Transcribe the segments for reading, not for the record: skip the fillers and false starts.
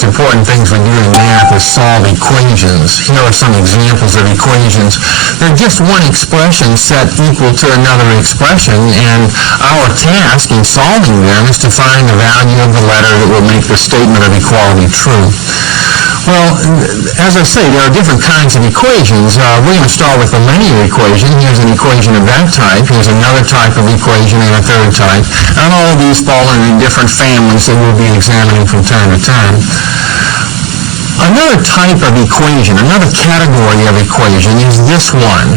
most important things we do in math is solve equations. Here are some examples of equations. They're just one expression set equal to another expression, and our task in solving them is to find the value of the letter that will make the statement of equality true. Well, as I say, there are different kinds of equations. We're going to start with the linear equation. Here's an equation of that type. Here's another type of equation and a third type. And all of these fall in different families that we'll be examining from time to time. Another type of equation, another category of equation is this one.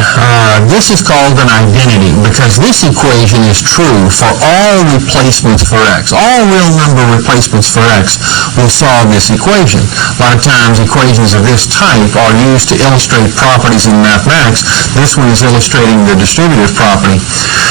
This is called an identity because this equation is true for all replacements for x. All real number replacements for x will solve this equation. A lot of times equations of this type are used to illustrate properties in mathematics. This one is illustrating the distributive property.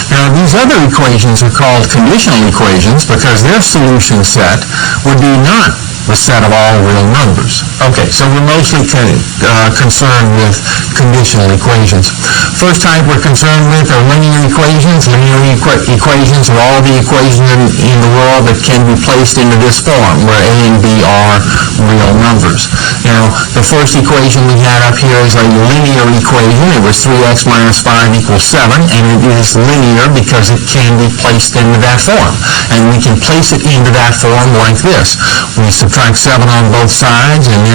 Now these other equations are called conditional equations because their solution set would be not the set of all real numbers. Okay, so we're mostly concerned with conditional equations. First type we're concerned with are linear equations. Linear equations are all the equations in the world that can be placed into this form, where a and b are real numbers. Now, the first equation we had up here is a linear equation. It was 3x minus 5 equals 7, and it is linear because it can be placed into that form. And we can place it into that form like this. We subtract 7 on both sides, and then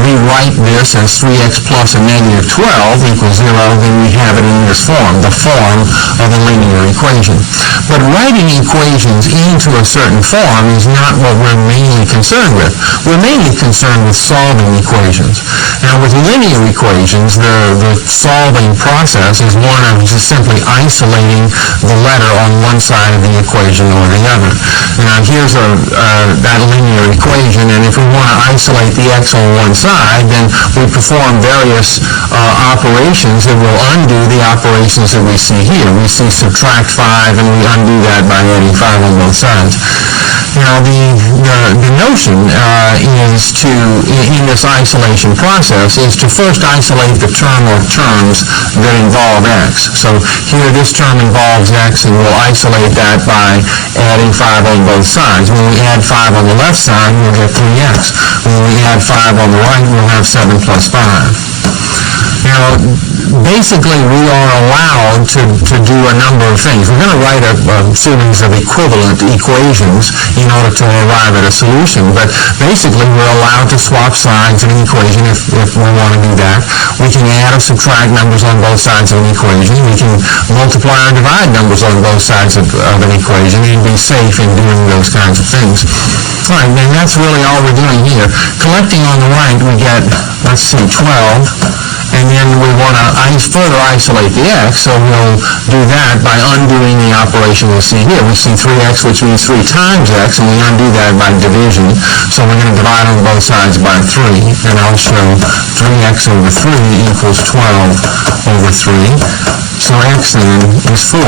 rewrite this as 3x plus a negative 12 equals 0, then we have it in this form, the form of a linear equation. But writing equations into a certain form is not what we're mainly concerned with. We're mainly concerned with solving equations. Now, with linear equations, the solving process is one of just simply isolating the letter on one side of the equation or the other. Now, here's that linear equation, and if we want to isolate the x on one side, then we perform various operations that will undo the operations that we see here. We see subtract 5, and we undo that by adding 5 on both sides. Now, the notion is to, in this isolation process, is to first isolate the term or terms that involve x. So here this term involves x, and we'll isolate that by adding 5 on both sides. When we add 5 on the left side, we'll get 3x. When we add 5 on the right, we'll have 7 plus 5. Now, basically, we are allowed to do a number of things. We're going to write a series of equivalent equations in order to arrive at a solution, but basically we're allowed to swap sides of an equation if we want to do that. We can add or subtract numbers on both sides of an equation. We can multiply or divide numbers on both sides of an equation and be safe in doing those kinds of things. All right, then that's really all we're doing here. Collecting on the right, we get, let's see, 12. And then we want to further isolate the x, so we'll do that by undoing the operation we see here. We see 3x, which means 3 times x, and we undo that by division. So we're going to divide on both sides by 3, and I'll show 3x over 3 equals 12 over 3. So x then is 4.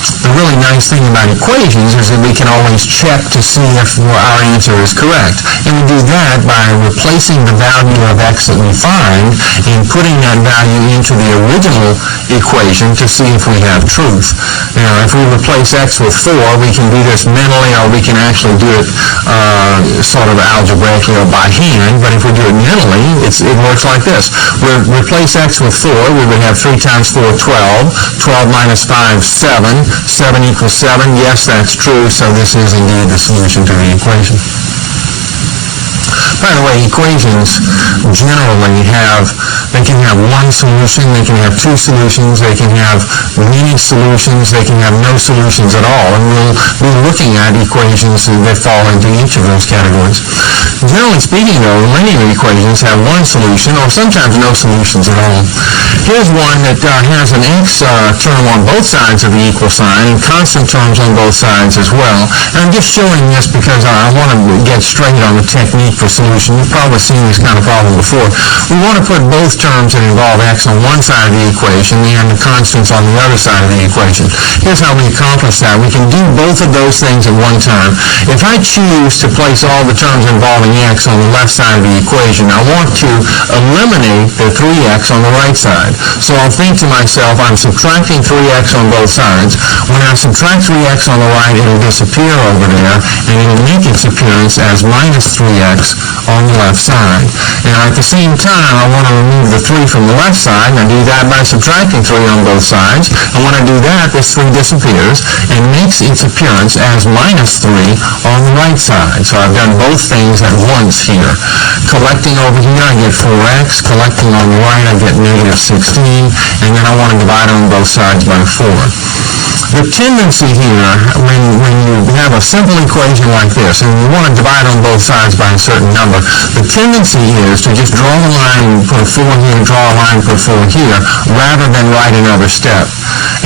The really nice thing about equations is that we can always check to see if our answer is correct. And we do that by replacing the value of x that we find and putting that value into the original equation to see if we have truth. Now, if we replace x with 4, we can do this mentally, or we can actually do it sort of algebraically or by hand. But if we do it mentally, it works like this. We replace x with 4, we would have 3 times 4, 12. 12 minus 5, 7. 7 equals 7. Yes, that's true, so this is indeed the solution to the equation. By the way, equations generally they can have one solution, they can have 2 solutions, they can have many solutions, they can have no solutions at all, and we'll be looking at equations that fall into each of those categories. Generally speaking, though, linear equations have one solution, or sometimes no solutions at all. Here's one that has an x term on both sides of the equal sign and constant terms on both sides as well. And I'm just showing this because I want to get straight on the technique for solution. You've probably seen this kind of problem before. We want to put both terms that involve x on one side of the equation and the constants on the other side of the equation. Here's how we accomplish that. We can do both of those things at one time. If I choose to place all the terms involving x on the left side of the equation, I want to eliminate the 3x on the right side. So I'll think to myself, I'm subtracting 3x on both sides. When I subtract 3x on the right, it'll disappear over there, and it'll make its appearance as minus 3x on the left side. Now at the same time, I want to remove the 3 from the left side, and I do that by subtracting 3 on both sides. And when I do that, this 3 disappears and makes its appearance as minus 3 on the right side. So I've done both things at once here. Collecting over here, I get 4x. Collecting on the right, I get negative 16. And then I want to divide on both sides by 4. The tendency here, when you have a simple equation like this, and you want to divide on both sides by a certain number, the tendency is to just draw a line and put a 4 here, draw a line and put a 4 here, rather than write another step.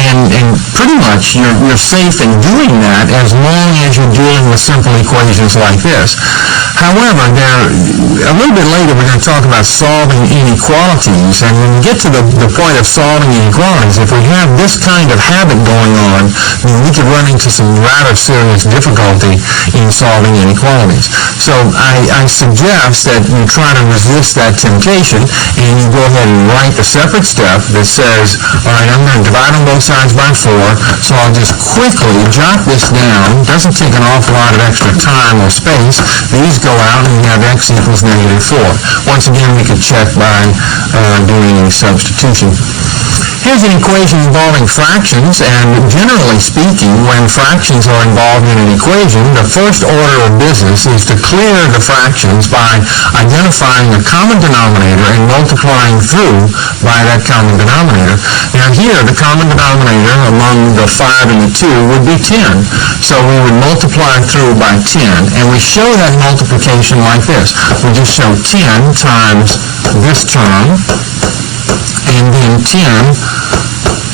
And pretty much you're safe in doing that as long as you're dealing with simple equations like this. However, a little bit later we're going to talk about solving inequalities, and when we get to the point of solving inequalities, if we have this kind of habit going on, then we could run into some rather serious difficulty in solving inequalities. So I suggest that you try to resist that temptation, and you go ahead and write the separate step that says, all right, I'm going to divide on both sides by 4, so I'll just quickly jot this down. It doesn't take an awful lot of extra time or space. These go out, and we have x equals negative 4. Once again, we could check by doing a substitution. Here's an equation involving fractions, and generally speaking, when fractions are involved in an equation, the first order of business is to clear the fractions by identifying a common denominator and multiplying through by that common denominator. Now here, the common denominator among the 5 and the 2 would be 10. So we would multiply through by 10, and we show that multiplication like this. We just show 10 times this term, and then 10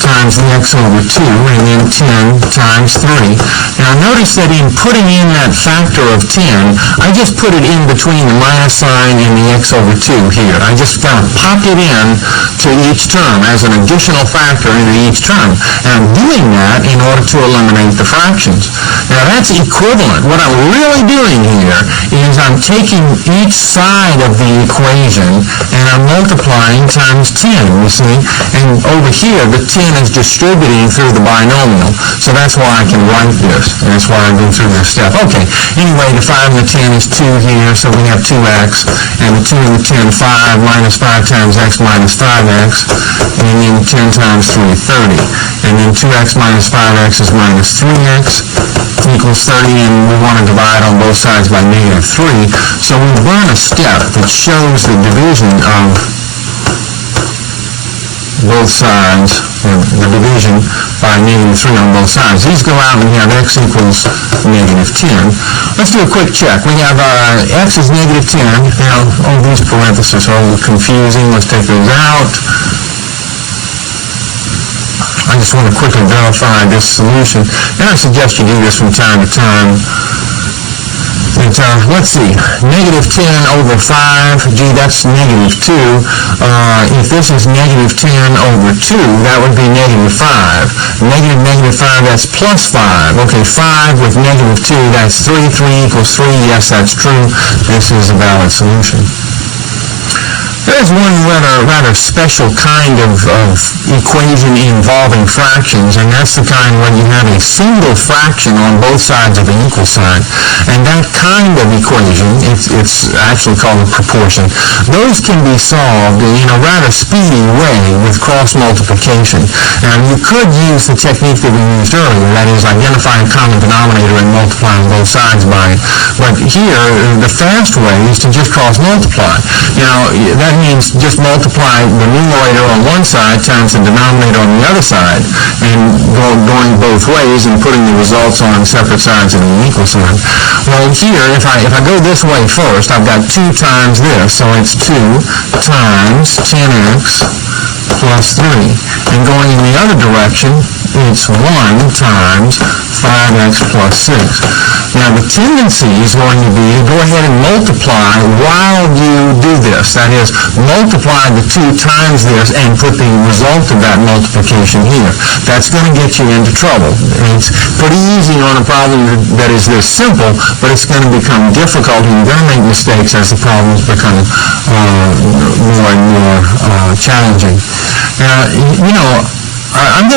times the x over 2, and then 10 times 3. Now notice that in putting in that factor of 10, I just put it in between the minus sign and the x over 2 here. I just kind of popped it in to each term as an additional factor into each term. And I'm doing that in order to eliminate the fractions. Now that's equivalent. What I'm really doing here is I'm taking each side of the equation and I'm multiplying times 10, you see? And over here, the 10 is distributing through the binomial. So that's why I can write this. And that's why I go through this step. Okay, anyway, the 5 and the 10 is 2 here, so we have 2x. And the 2 and the 10, 5 minus 5 times x minus 5x. And then 10 times 3, 30. And then 2x minus 5x is minus 3x equals 30, and we want to divide on both sides by negative 3. So we run a step that shows the division of both sides, or the division by negative 3 on both sides. These go out and we have x equals negative 10. Let's do a quick check. We have x is negative 10. Now, these parentheses are a little confusing. Let's take those out. I just want to quickly verify this solution. And I suggest you do this from time to time. Let's see, negative 10 over 5, gee, that's negative 2. If this is negative 10 over 2, that would be negative 5. Negative 5, that's plus 5. Okay, 5 with negative 2, that's 3. 3 equals 3. Yes, that's true. This is a valid solution. There's one rather special kind of equation involving fractions, and that's the kind where you have a single fraction on both sides of the equal sign. And that kind of equation, it's actually called a proportion. Those can be solved in a rather speedy way with cross multiplication. Now, you could use the technique that we used earlier, that is, identify a common denominator and multiply on both sides by it. But here, the fast way is to just cross multiply. Now, that means just multiply the numerator on one side times the denominator on the other side, and going both ways and putting the results on separate sides of the equal sign. Well, here, if I go this way first, I've got 2 times this, so it's 2 times 10x plus 3. And going in the other direction, it's 1 times 5x plus 6. Now, the tendency is going to be to go ahead and multiply while you do this. That is, multiply the 2 times this and put the result of that multiplication here. That's going to get you into trouble. It's pretty easy on a problem that is this simple, but it's going to become difficult, and you're going to make mistakes as the problems become more and more challenging. Now, I'm going